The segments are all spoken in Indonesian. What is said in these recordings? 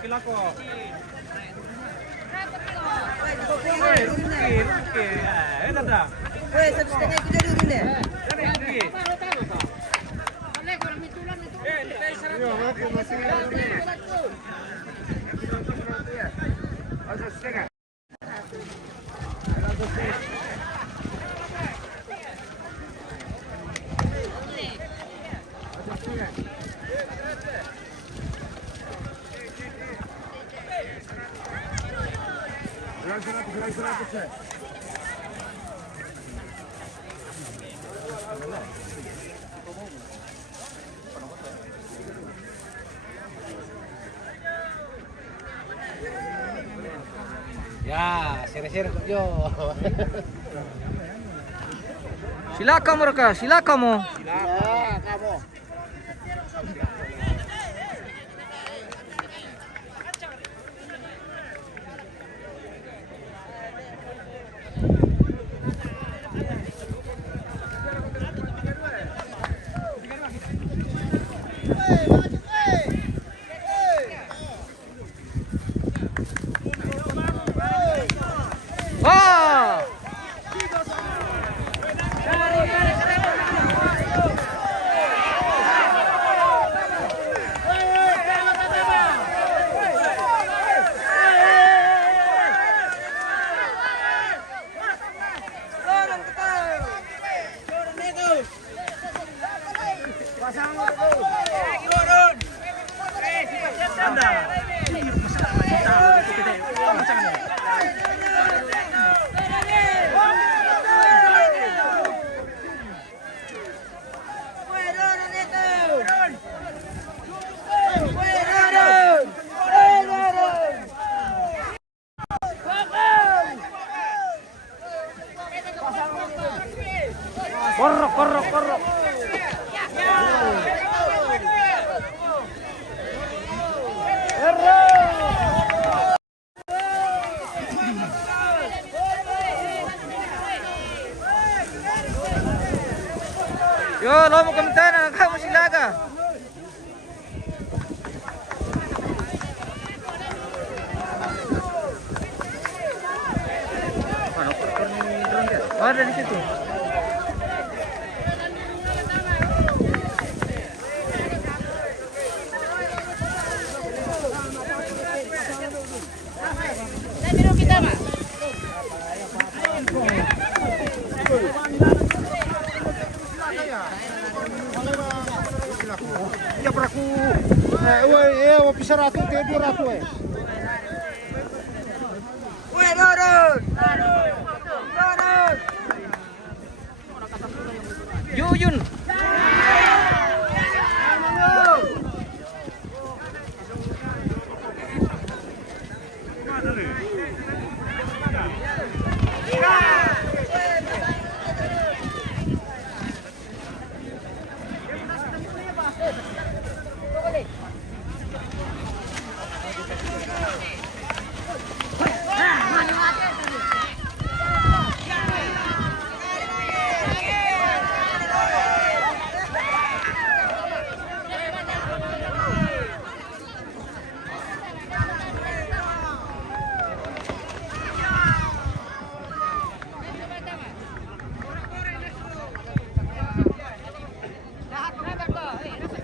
kilako. Tanda. Weh, 1,5 kilo dulu deh. Ya, share-share yo. Silakan mereka, silakan mo. Wah! Korok. Yo, lo mo kamtana, kamu silaga. Ada di situ. Ya peraku. Bisa ratu, dia ratu Weh, turun. Yuyun.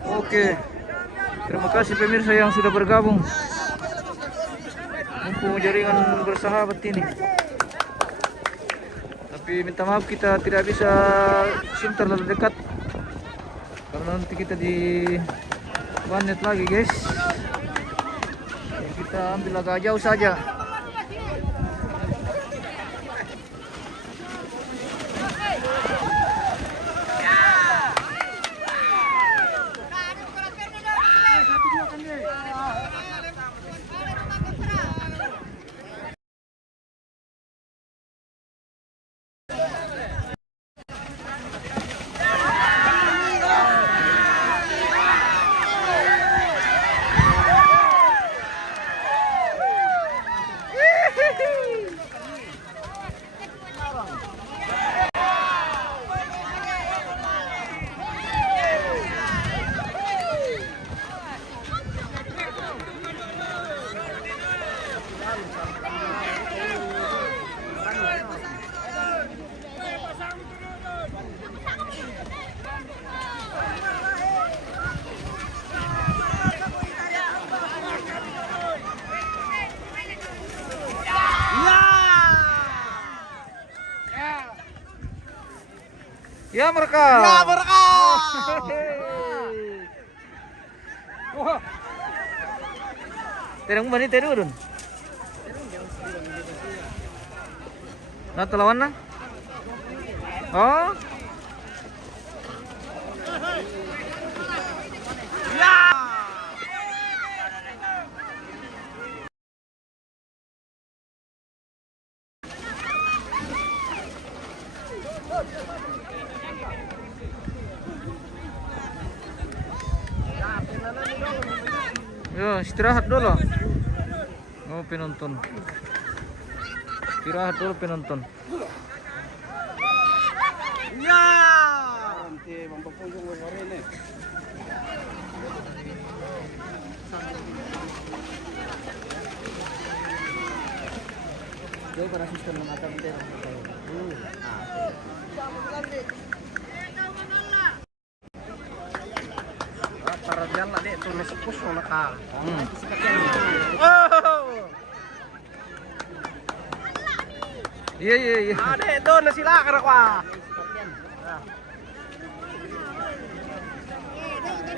Oke, terima kasih pemirsa yang sudah bergabung. Mumpung jaringan bersahabat ini. Tapi minta maaf kita tidak bisa SIM terlalu dekat karena nanti kita di warnet lagi guys. Kita ambil agak jauh saja. Ya mereka. Ya mereka. Wah. Terang bani terus dun. Nah lawan na. Oh. Ya. Yo, istirahat dulu. Oh, penonton. Istirahat dulu penonton. Ya. Nanti mampapunggung sore ini. Jauh para sistem mata kita. Paradian lah dek, tuh masuk kusung lah kak. Iya iya iya. Adek tuh nasi lah karena kuah.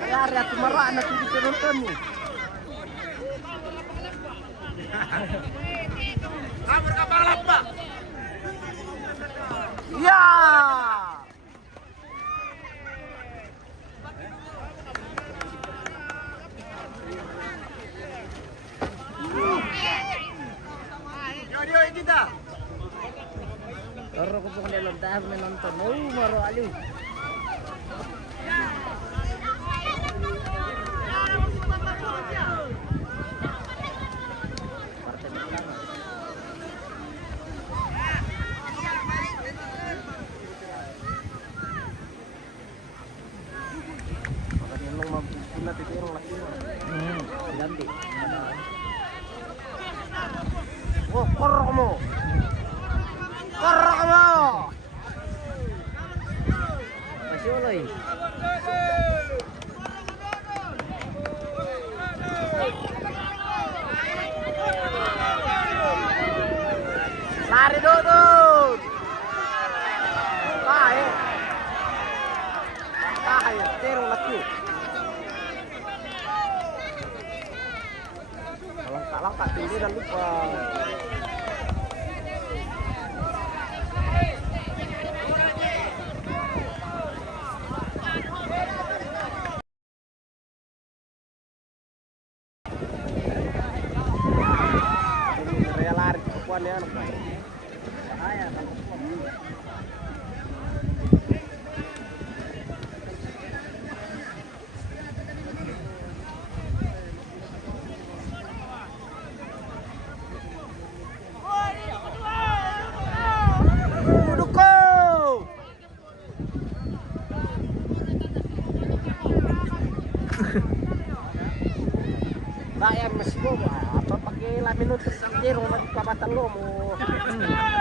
Ya, ada kemarah anak kita nonton nih. Kamu kapalak pak. Ya. Yo kita. Orang ko pun dalam dah menonton. Oh, maro alu. Ganti. Oh, korok kamu. Korok kamu. Masih oloy. Lari dulu. Baik. Baik, terus lagi. Kalau tak tinggi dan lupa. Saya lari ke puannya anak. Bahaya kalau bayar masih bobo apa pakai lamin untuk sendiri mau dipabatan lo mau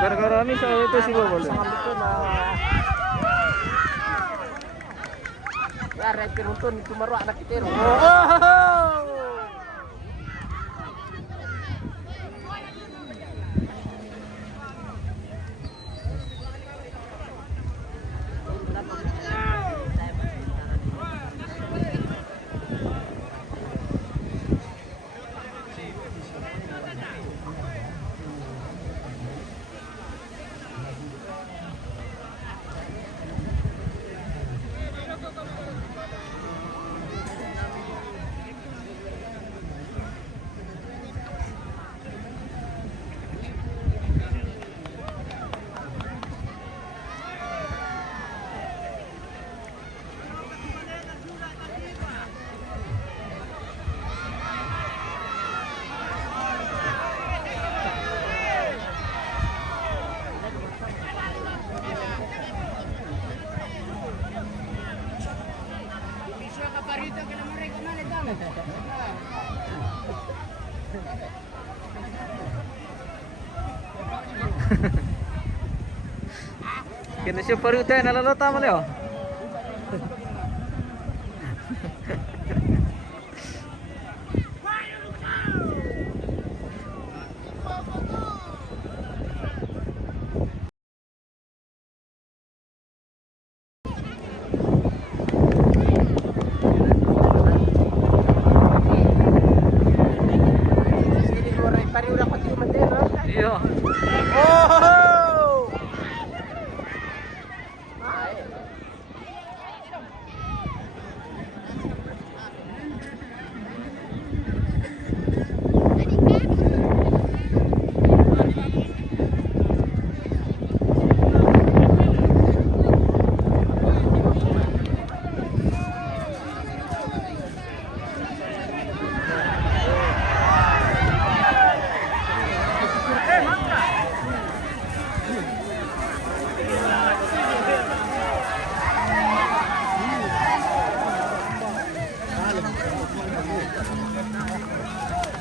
Gara-gara ini saya itu sih boleh. sangat itu nah ya repir untuk itu baru anak kita Kena siya paru tayo nalalata mo leo.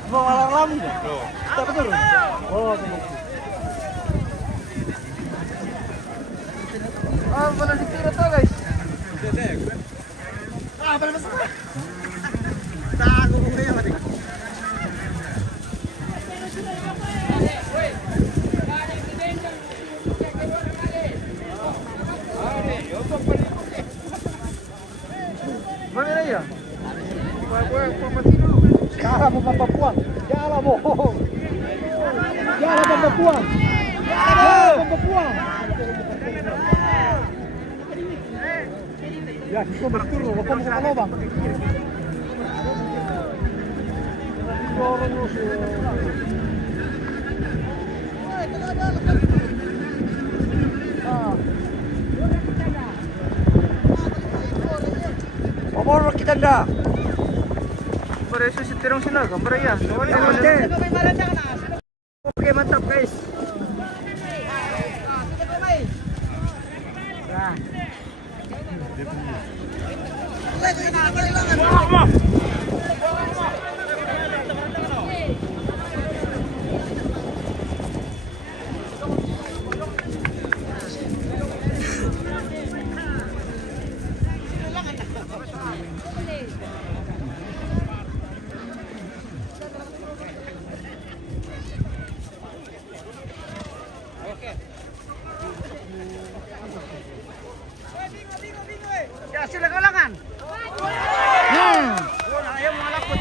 Mau alarm enggak? Tapi turun. Oh, Ah, wala ditira to guys. ah, pala mas. Tago ko ngayon. Mana na ya? Jala mo papapuan. Jala mo. Jala papapuan. Jala papapuan. Ya, kita berturun, kita mau ke lubang. Dorong musuh. Omor kita ndak. Pareso si tirong sila, gambar ya. Oke, mantap guys. Ya, sila ulangan. Ayaw mo malapot.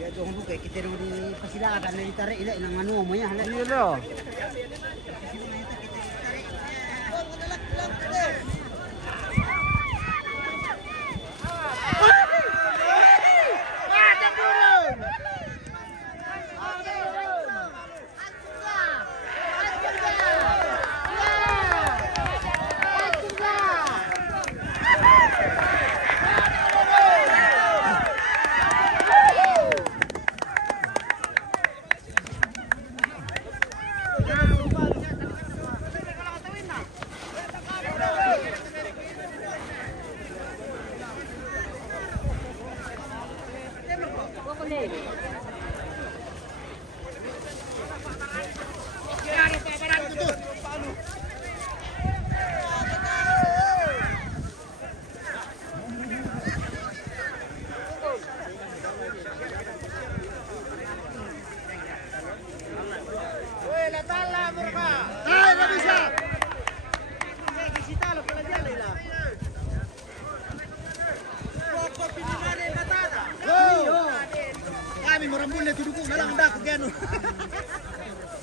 Ya, doon buka kita di pasilakan dari tarik ila ilang ano mo ya. Iya lah.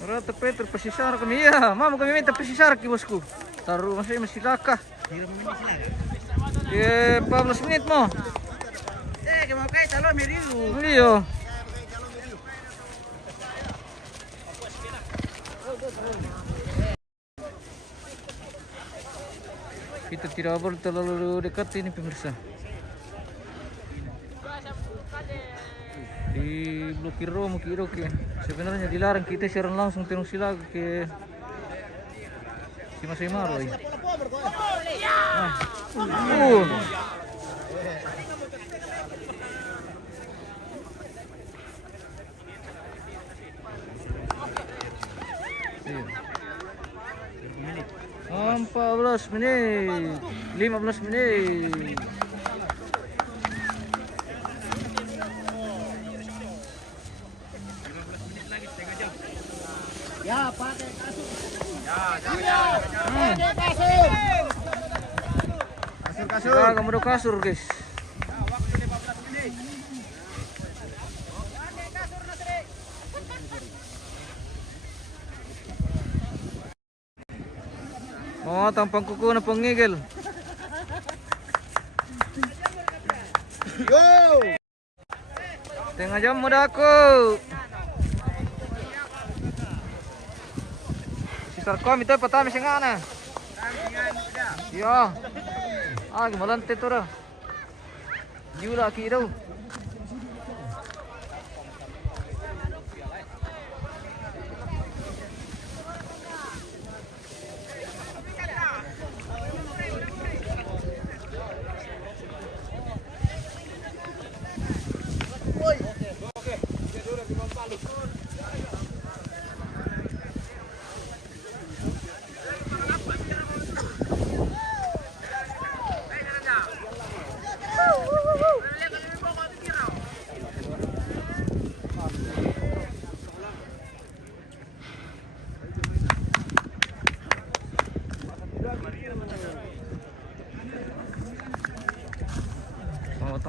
Ora tepe terpesisar kami ya. Mama kami minta pesisar ki bosku. Taruh masih lakah. Ya, 15 menit mo. Mau kayak calon meriu. Iyo. Kita tidak boleh terlalu dekat ini pemirsa. Diblokir Romo kiro ke. Sebenarnya dilarang kita siaran langsung tirung sila ke si Mas Imaro. Ah, 14 menit, 15 menit. Ya, pakai kasur. Kasur. Ya, kamu kasur guys. Oh, tampang kuku na pangigil. Yo. Tengah jam muda aku. Si Sarkom itu patami singana. Iya. Ah, gimana tuh? Jula ki daw.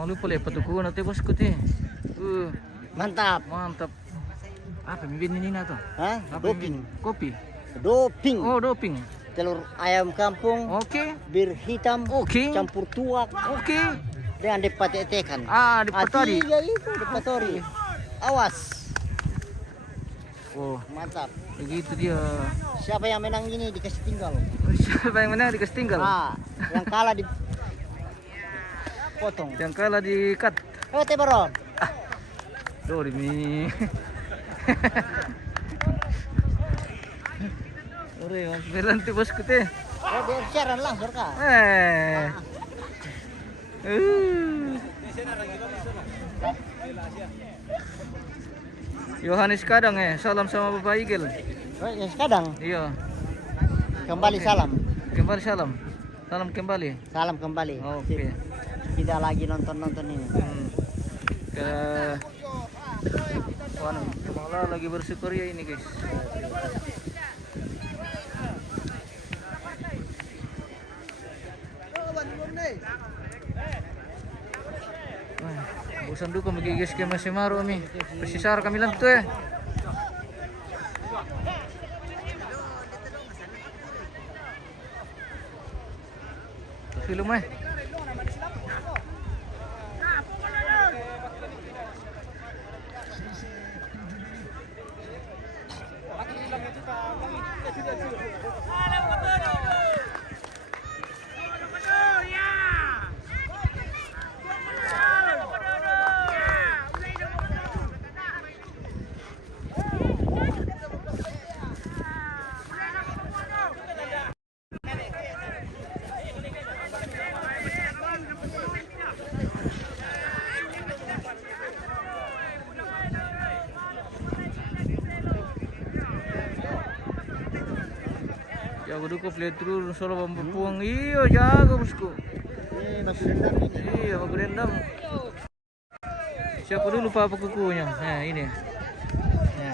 lupa lihat tuku nanti bosku teh. Mantap. Mantap. Apa bibit ini tuh? Hah? Apa Doping. bibit? Kopi. Doping. Oh, doping. Telur ayam kampung. Oke. Bir hitam. Oke. Campur tuak. Oke. Dengan dipatetekan. Di petani. Iya itu dipatori. Awas. Oh, Mantap. begitu dia. Siapa yang menang ini dikasih tinggal. Siapa yang menang dikasih tinggal? Yang kalah di potong. Yang kalah di cut. Tebaron. Duh, ini. Ore, mas berhenti bosku teh. Biar siaran langsung kah? Yohanes Kadang salam sama Bapak Igel. Ya sekarang Iya. kembali salam. Kembali salam. Salam kembali. Salam kembali. Oke. Tidak lagi nonton ini. Ke malah lagi bersyukur ya ini guys. Bosan duka magigis kayo masimaro mi. Persisara kami lang to Film jago duko play through solo bambupuang. Iyo jago bosku. Iya bagus dendam. Siapa dulu papa kukunya? Nah ini. Ya.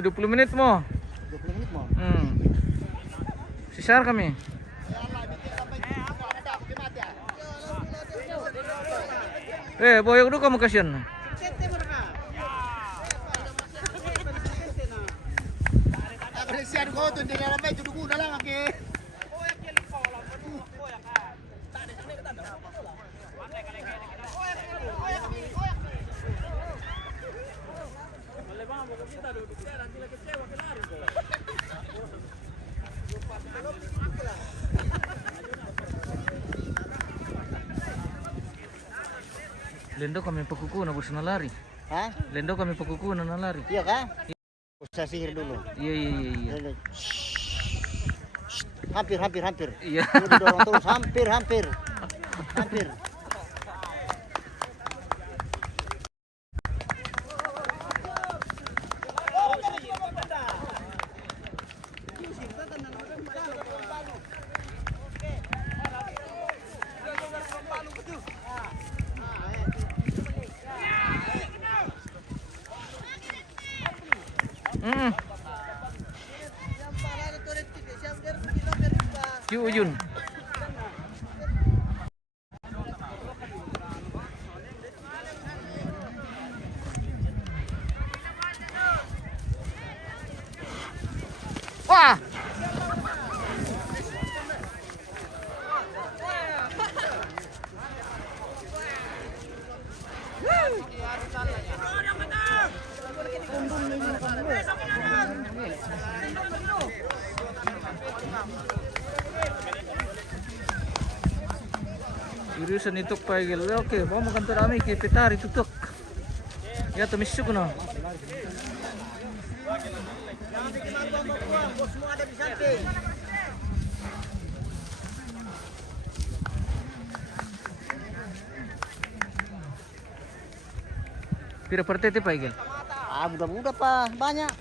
20 menit mo. 20 menit mo. Sisar kami. Boyok dulu kamu kasihan. Apresian ko to di na may tudugo na lang aki. Lendo kami pakuku na bosan nalari. Hah? Lendo kami pakuku na nalari. Iya kah? Usah sihir dulu. Iya. Hampir. Iya. Dorong terus hampir. Ujun. Wah. Irisan ituk pagil. Oke, mau makan terami ke petari tutuk. Ya temisuk no. Pira partete pagil. Mudah-mudah pak banyak.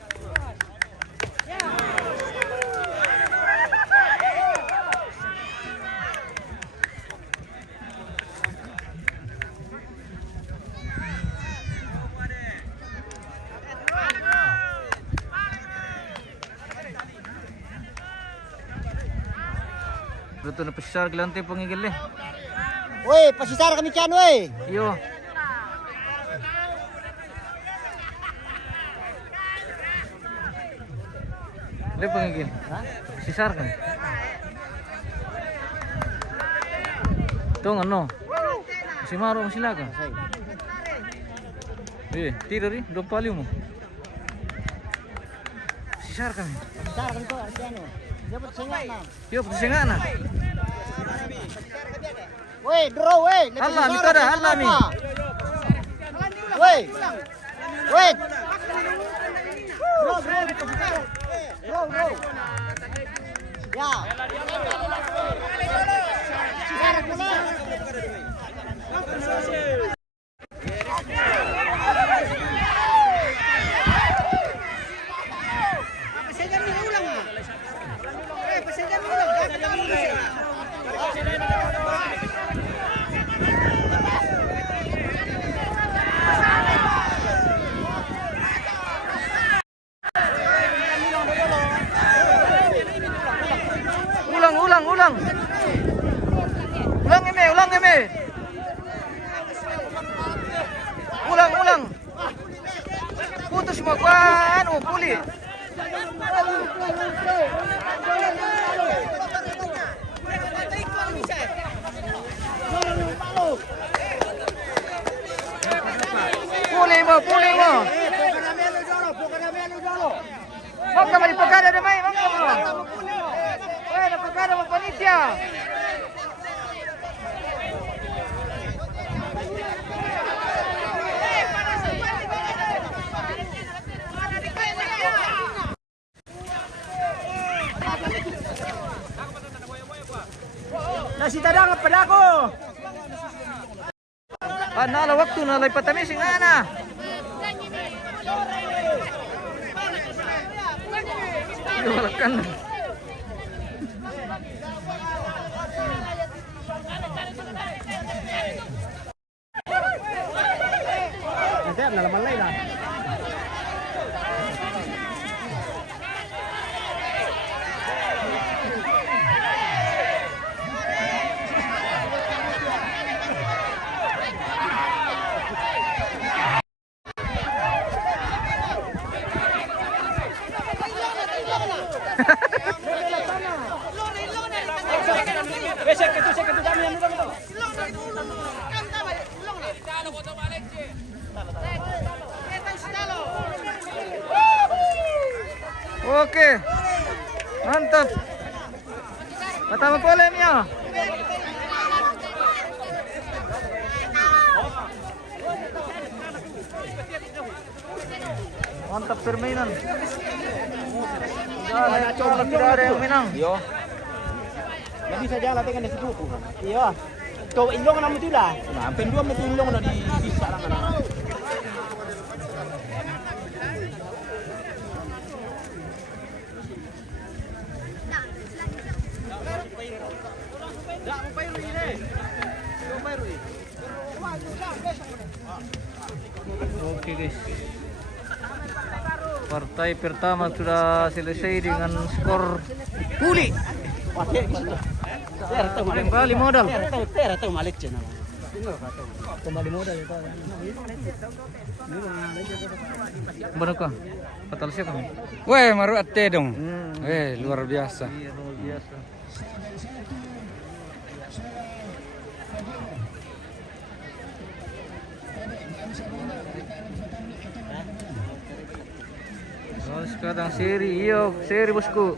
Luto na pasisar gelante pangigil eh. Woi, pasisar kami kian woi. Iyo. Le pangigil. Ha? Pasisar kan. Tong ano? Si Maro ang sila ka. Tira rin, doon paliw mo. Pasisar kami. Pasisar kami to, ano? Dapat singa na. Yo, pasisar na. Woi, draw woi. Hala, mitada, hala mi. Woi. Woi. Draw. Ya. Ulang. Ulang eme. Ulang. Putus mo kuan, puli. Puli mo. Mangga mali pagkada na may, mangga mo. Oy, napagkada mo panitia. Nasi tadang pada ako. Nala waktu nalay patamis nga na. Walakan. Nanti na laman lay lah. Oke. Mantap. Pertama polemnya. Mantap permainan. Tidak ada yang menang. Yo. Nabi saja latihan di situ. Iya. Kau ilong nama tu lah. Nah, pendua mesti ilong dah di bisa lah kan. Oke guys. Partai pertama sudah selesai dengan skor puli. Kembali modal. Kembali modal itu. Benar kah? Fatal siapa kamu? Weh, maru ate dong. Luar biasa. Iya, luar biasa. Oh, sekarang seri bosku.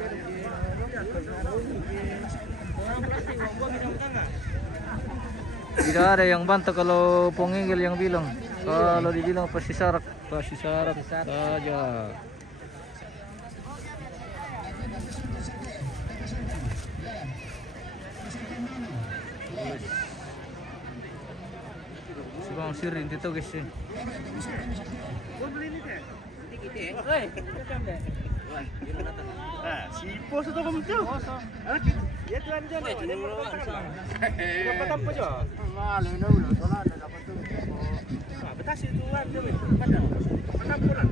Tidak ada yang bantah kalau Ponginggil yang bilang. Kalau dibilang pasisarak saja. Si Bang Sirin itu guys. Si pos itu kamu tu. Ya tuan dia ni. Dia petang apa je? Malu dulu, soalnya dapat tu. Betas itu kan dia. Petang pulang.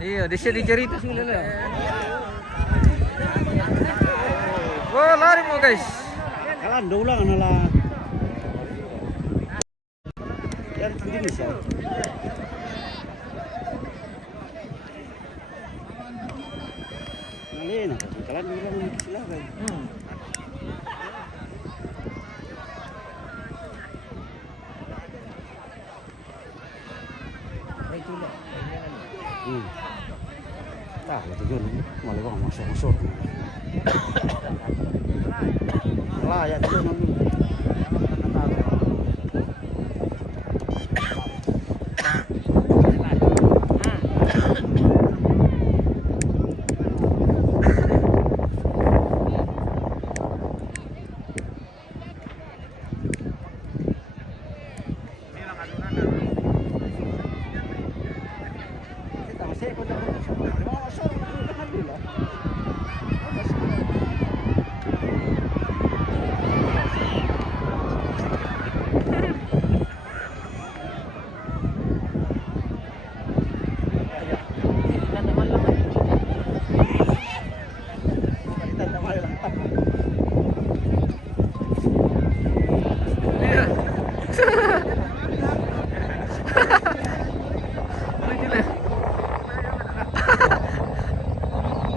Iya, di sini cerita sudah lah. Wah, lari mau guys. Kalan ulang lah. Yang tinggi sih. Nalin, kalan ulang sila guys. Tah, itu kan malah bang masuk. Lah ya itu nanti.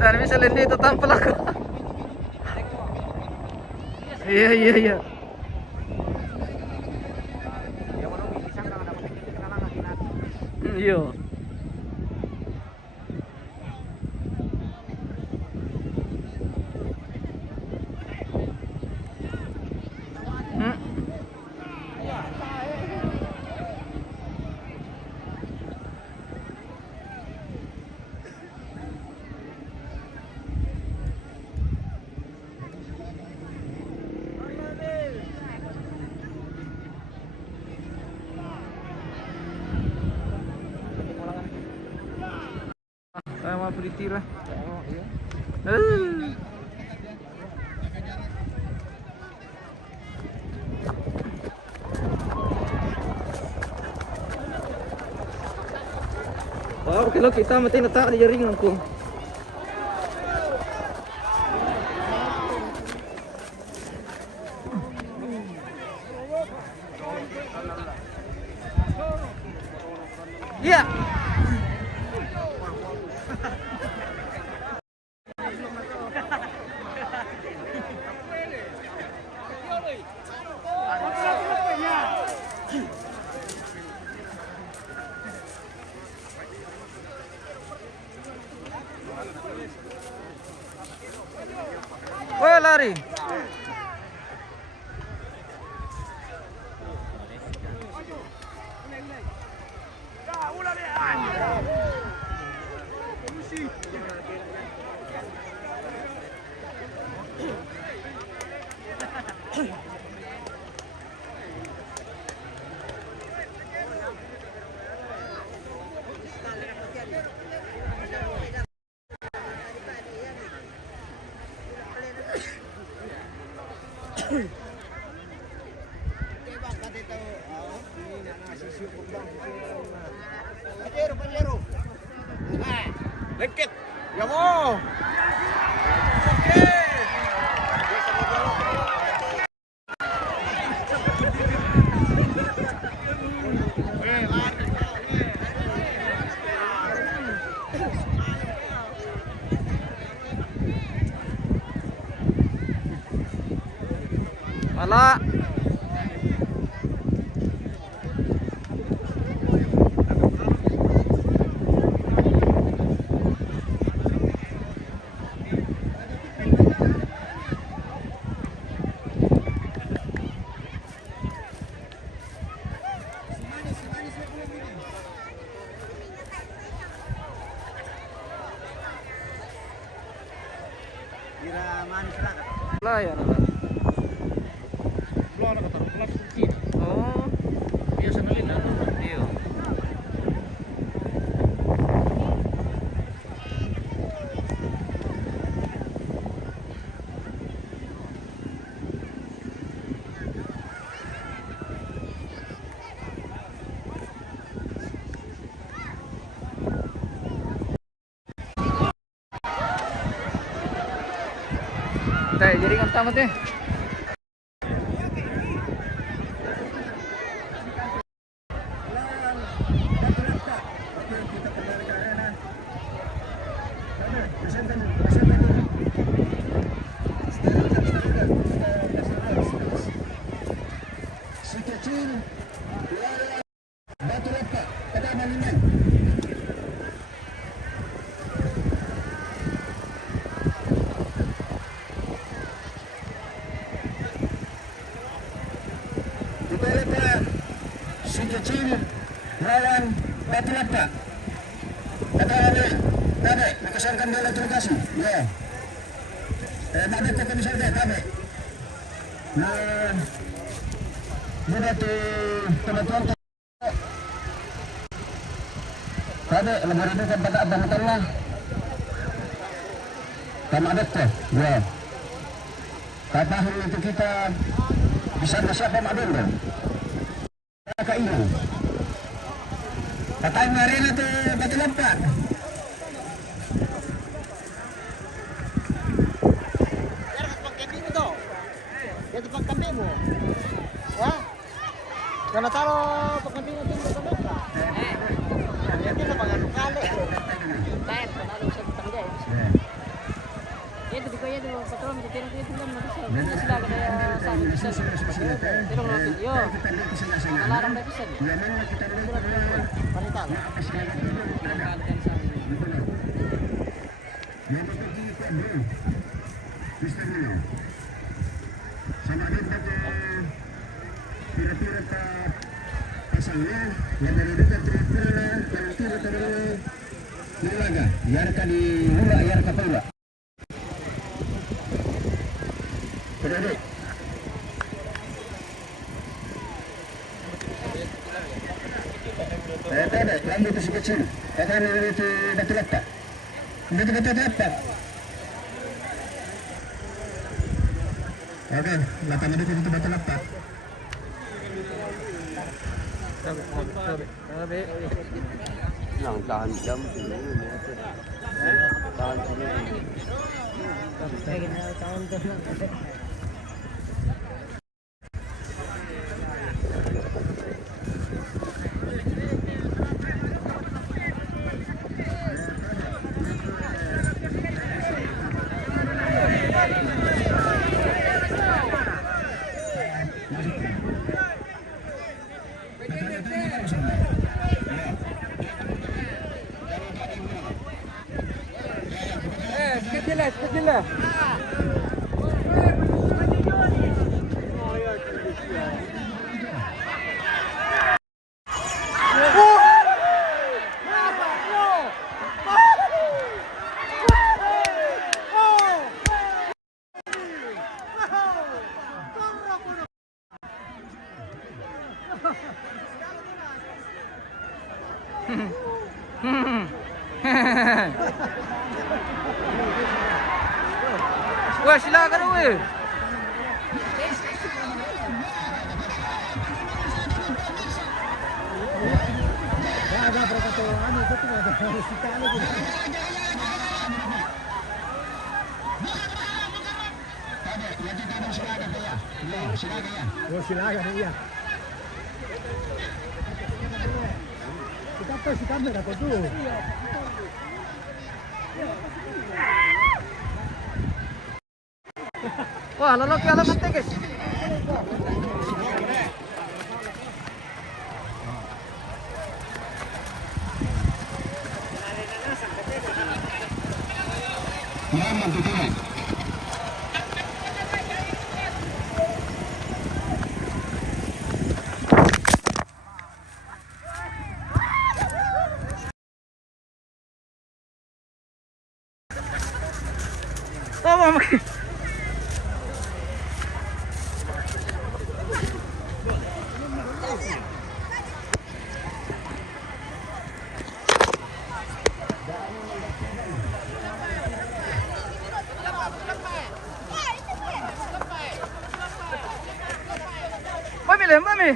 Tadi misalnya ini itu tampil aku. Iya. Iya. Sama pretty lah. Oh, kalau kita mati letak di jaring aku. Iya. Wah, lari. Lekit. Ya mau. Malah. Kira manis lah. Lah ya. Oh. Biasa nalin na. Iyo. jaringan tamat ya. Si kecil lawan Batu Lapa. Kata Tabe, dikesankan dia lagi lokasi. Ya. Tabe kata misalnya Tabe. Nah, dia tu teman-teman. Tabe lebih itu kepada abang tengah. Sama adat tu. Ya. Kata itu kita bisa siapa madun bro. Kak Ibu. Katanya arena tu Batu Lapa. Itu pagkambing mo. Ya? Kana taro pagkambing natin sa Bata. Hindi na pagano kali. Kahit panalo sa tangga. Ito di ko yan yung patron dito dito lang mo sa. Sila kaya sa amin. Pero no yo. Alarang na pisan. Palitan. Sama din dito pira-pira pa pasalnya yang dari dekat triple yang tiro tadi nilaga yarka di hula yarka pula Pedek Pedek lambu itu si kecil katanya itu Batu Lapa Batu Lapa Oke, lata medit itu Batu Lapa. Yang tahan jam tahan sini. Kecil lah. Wah, silakan weh. Silakan ya. Kita tahu si kamera tu. Wah, lalaki alam nanti guys. Nyaman tu tu. Oh, mama. Mami.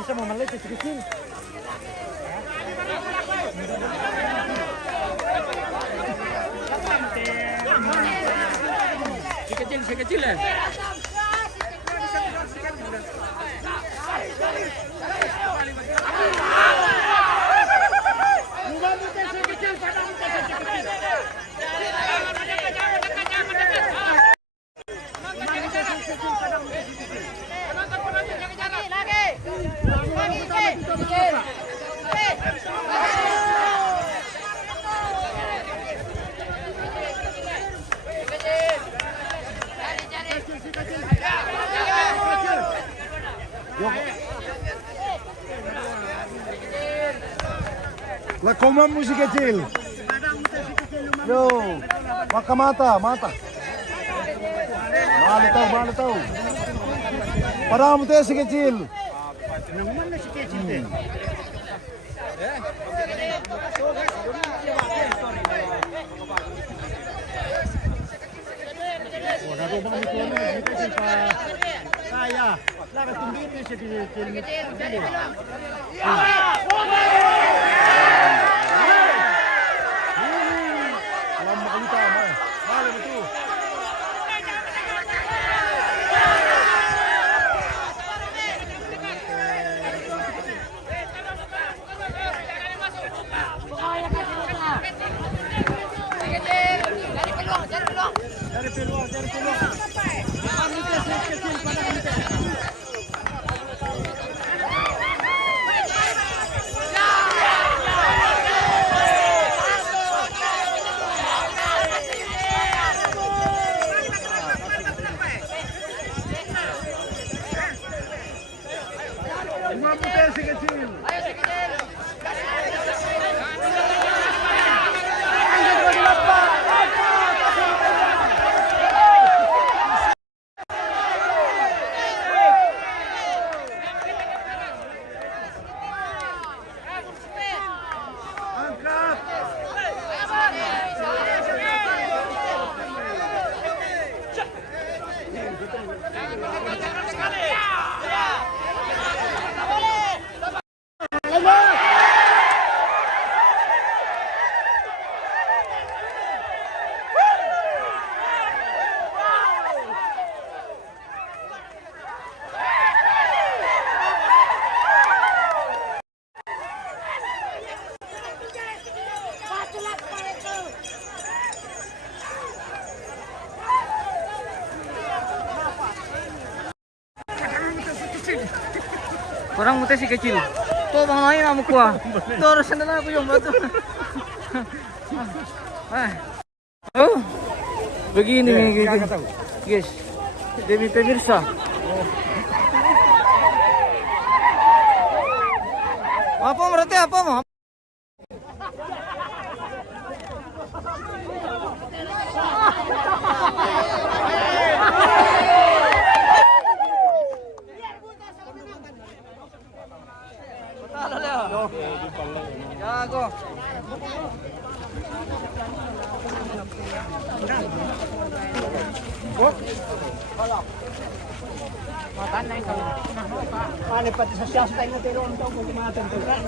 Bisa memelit si kecil. Si kecil ya. Lakomamu si kecil. Yo, maka mata. Balik tahu. Padamu teh si kecil. Mana si kecil teh? Saya, laras tumbuhin si kecil. Orang muter si kecil. Tuh bang lain kamu kuah. Tuh harus sendal aku yang batu. Oh, begini nih guys. Demi pemirsa. Apa berarti apa mau? Jago. Paano pati sa siyasa tayo na pero ang taong kung kumatanturan.